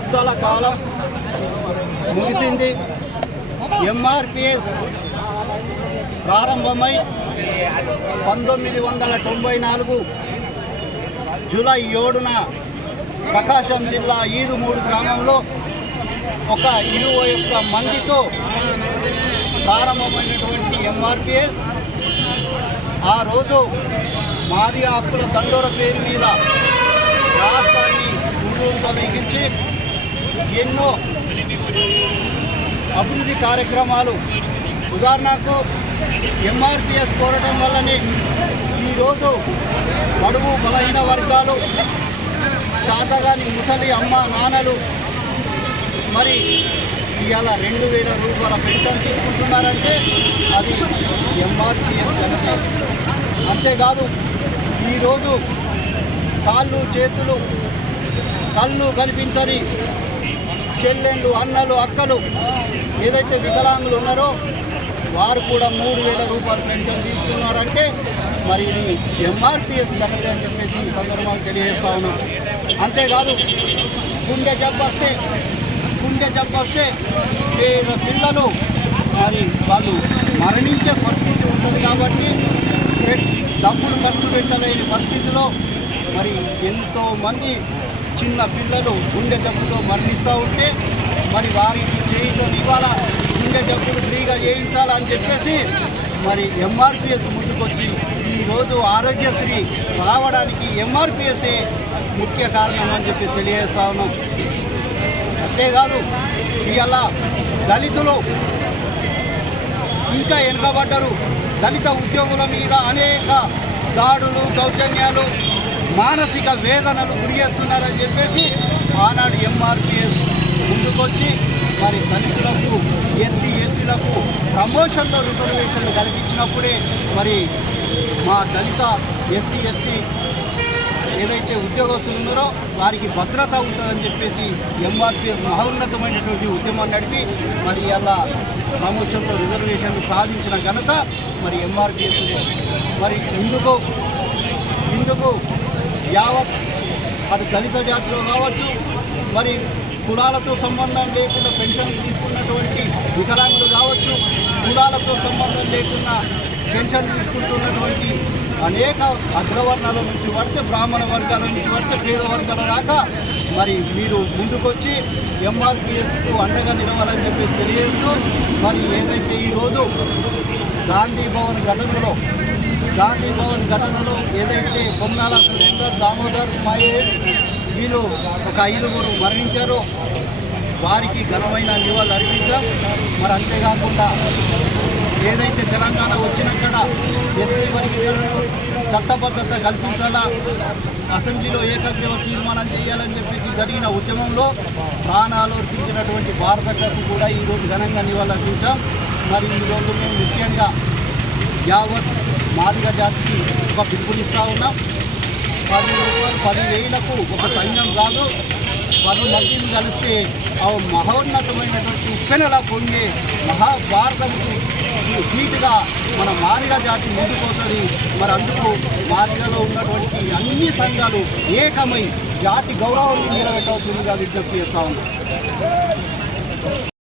దశాబ్దాల కాలం ముగిసింది. ఎంఆర్పిఎస్ ప్రారంభమై 1994 జూలై 7న ప్రకాశం జిల్లా ఈదుమూడు గ్రామంలో ఒక 21 మందితో ప్రారంభమైనటువంటి ఎంఆర్పిఎస్ ఆ రోజు మాదిగ హక్కుల దండోర పేరు మీద రాష్ట్రాన్ని తొలగించి ఎన్నో అభివృద్ధి కార్యక్రమాలు, ఉదాహరణకు ఎంఆర్పిఎస్ కోరటం వల్లనే ఈరోజు బడుగు బలహీన వర్గాలు, చాతగాని ముసలి అమ్మ నాన్నలు మరి ఇవాళ 2000 రూపాయల పెన్షన్ తీసుకుంటున్నారంటే అది ఎంఆర్పిఎస్ ఘనతే. అంతేకాదు ఈరోజు కాళ్ళు చేతులు కళ్ళు కనిపించని చెల్లెళ్ళు, అన్నలు, అక్కలు ఏదైతే వికలాంగులు ఉన్నారో వారు కూడా 3000 రూపాయలు పెన్షన్ తీసుకున్నారంటే మరి ఇది ఎంఆర్పిఎస్ ఘనత అని చెప్పేసి ఈ సందర్భంగా తెలియజేస్తా ఉన్నాం. అంతేకాదు గుండె జబ్బు వస్తే పేద పిల్లలు మరి వాళ్ళు మరణించే పరిస్థితి ఉంటుంది కాబట్టి డబ్బులు ఖర్చు పెట్టలేని పరిస్థితిలో మరి ఎంతోమంది చిన్న పిల్లలు గుండె జబ్బుతో మరణిస్తూ ఉంటే మరి వారికి చేయితోని ఇవాళ గుండె జబ్బులు ఫ్రీగా చేయించాలని చెప్పేసి మరి ఎంఆర్పిఎస్ ముందుకొచ్చి ఈరోజు ఆరోగ్యశ్రీ రావడానికి ఎంఆర్పిఎస్ఏ ముఖ్య కారణం అని చెప్పి తెలియజేస్తా ఉన్నాం. అంతేకాదు ఇవాళ దళితులు ఇంకా వెనుకబడ్డరు. దళిత ఉద్యోగుల మీద అనేక దాడులు, దౌర్జన్యాలు, మానసిక వేదనలు గురి చేస్తున్నారని చెప్పేసి ఆనాడు ఎంఆర్పిఎస్ ముందుకొచ్చి మరి దళితులకు, ఎస్సీ ఎస్టీలకు ప్రమోషన్లో రిజర్వేషన్లు కల్పించినప్పుడే మరి మా దళిత ఎస్సీ ఎస్టీ ఏదైతే ఉద్యోగస్తులు ఉన్నారో వారికి భద్రత ఉంటుందని చెప్పేసి ఎంఆర్పిఎస్ మహోన్నతమైనటువంటి ఉద్యమం నడిపి మరి ఇలా ప్రమోషన్లో రిజర్వేషన్లు సాధించిన ఘనత మరి ఎంఆర్పిఎస్. మరి ఇందుకు యావత్ అటు దళిత జాతిలో కావచ్చు, మరి కులాలతో సంబంధం లేకుండా పెన్షన్లు తీసుకున్నటువంటి వికలాంగులు కావచ్చు, కులాలతో సంబంధం లేకుండా పెన్షన్లు తీసుకుంటున్నటువంటి అనేక అగ్రవర్ణాల నుంచి పడితే బ్రాహ్మణ వర్గాల నుంచి పడితే పేద వర్గాల దాకా మరి మీరు ముందుకొచ్చి ఎంఆర్పిఎస్కు అండగా నిలవాలని చెప్పేసి తెలియజేస్తూ మరి ఏదైతే ఈరోజు గాంధీ భవన్ ఘటనలో ఏదైతే పొన్నాల సురేందర్, దామోదర్, మహేష్ వీళ్ళు ఒక 5గురు మరణించారో వారికి ఘనమైన నివాళులు అర్పించాం. మరి అంతేకాకుండా ఏదైతే తెలంగాణ వచ్చినాక ఎస్సీ వర్గీకరణను చట్టబద్ధత కల్పించాలా, అసెంబ్లీలో ఏకగ్రీవ తీర్మానం చేయాలని చెప్పేసి జరిగిన ఉద్యమంలో ప్రాణాలు అర్పించినటువంటి భారతకు కూడా ఈరోజు ఘనంగా నివాళులు అర్పించాం. మరి ఈరోజు మేము ముఖ్యంగా యావత్ మాదిగ జాతికి ఒక పిలుపునిస్తూ ఉన్నాం. 10 రూపాయలు 10,000కు ఒక సైన్యం కాదు, 10 మందిని కలిస్తే ఆ మహోన్నతమైనటువంటి ఉప్పెనలా పొంగే మహాభారతంకు ధీటుగా మన మాదిగ జాతి ముందుకోతుంది. మరి అందుకు మాదిగలో ఉన్నటువంటి అన్ని సంఘాలు ఏకమై జాతి గౌరవాన్ని నిలబెట్టవలసిందిగా విజ్ఞప్తి చేస్తా ఉన్నాం.